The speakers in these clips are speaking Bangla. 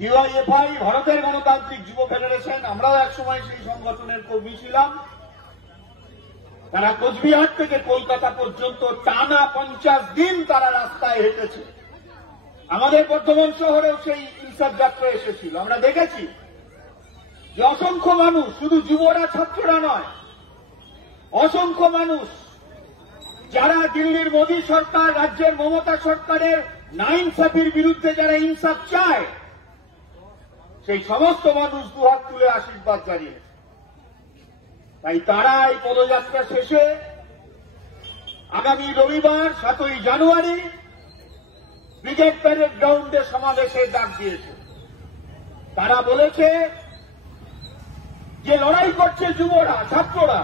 ডিওয়াইএফআই ভারতের গণতান্ত্রিক যুব ফেডারেশন, আমরাও একসময় সেই সংগঠনের কর্মী ছিলাম। তারা কোচবিহার থেকে কলকাতা পর্যন্ত টানা 50 দিন তারা রাস্তায় হেঁটেছে। আমাদের বর্ধমান শহরেও সেই ইনসাফ যাত্রা এসেছিল। আমরা দেখেছি যে অসংখ্য মানুষ, শুধু যুবরা ছাত্ররা নয়, অসংখ্য মানুষ যারা দিল্লির মোদী সরকার, রাজ্যের মমতা সরকারের নাইনসাফির বিরুদ্ধে যারা ইনসাফ চায়, সেই সমস্ত মানুষ দুহাত তুলে আশীর্বাদ জানিয়েছে। তাই তারা এই পদযাত্রা শেষে আগামী রবিবার 7ই জানুয়ারি ব্রিগেড প্যারেড গ্রাউন্ডে সমাবেশের ডাক দিয়েছে। তারা বলেছে যে লড়াই করছে যুবরা, ছাত্ররা,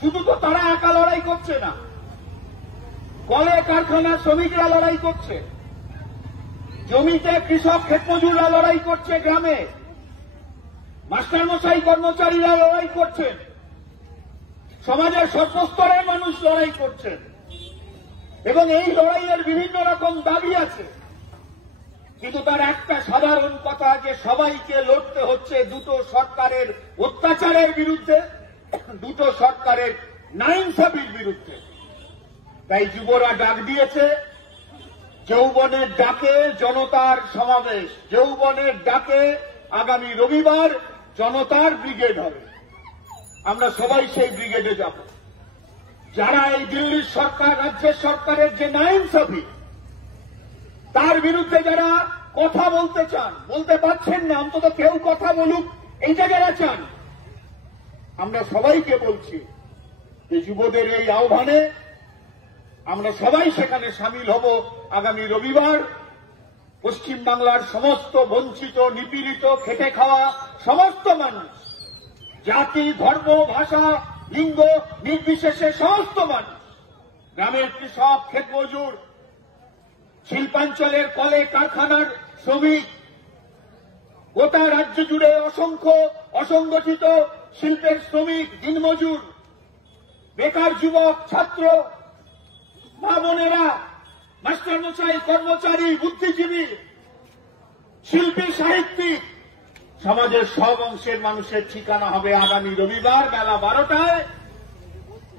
শুধু তো তারা একা লড়াই করছে না, কলে কারখানার শ্রমিকরা লড়াই করছে, জমিতে কৃষক ক্ষেতমজুররা লড়াই করছে, গ্রামে মাস্টারমশাই কর্মচারীরা লড়াই করছেন, সমাজের সর্বস্তরের মানুষ লড়াই করছেন। এবং এই লড়াইয়ের বিভিন্ন রকম দাবি আছে, কিন্তু তার একটা সাধারণ কথা যে সবাইকে লড়তে হচ্ছে দুটো সরকারের অত্যাচারের বিরুদ্ধে, দুটো সরকারের নাইনসাফির বিরুদ্ধে। তাই যুবরা ডাক দিয়েছে যৌবনের ডাকে জনতার সমাবেশ, যৌবনের ডাকে আগামী রবিবার জনতার ব্রিগেড হবে। আমরা সবাই সেই ব্রিগেডে যাব। যারা এই দিল্লির সরকার, রাজ্যের সরকারের যে নাইনসাফি, তার বিরুদ্ধে যারা কথা বলতে চান, বলতে পারছেন না, অন্তত কেউ কথা বলুক, এইটা যারা চান, আমরা সবাইকে বলছি যে যুবদের এই আহ্বানে আমরা সবাই সেখানে সামিল হব আগামী রবিবার। পশ্চিমবাংলার সমস্ত বঞ্চিত, নিপীড়িত, খেটে খাওয়া সমস্ত মানুষ, জাতি, ধর্ম, ভাষা, লিঙ্গ নির্বিশেষে সমস্ত মানুষ, গ্রামের কৃষক, ক্ষেতমজুর, শিল্পাঞ্চলের কলে কারখানার শ্রমিক, গোটা রাজ্য জুড়ে অসংখ্য অসংগঠিত শিল্পের শ্রমিক, দিনমজুর, বেকার যুবক, ছাত্র, মা বোনেরা, মাস্টারমশাই, কর্মচারী, বুদ্ধিজীবী, শিল্পী, সাহিত্যিক, সমাজের সব অংশের মানুষের ঠিকানা হবে আগামী রবিবার বেলা 12টায়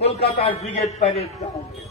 কলকাতার ব্রিগেড প্যারেড গ্রাউন্ডে।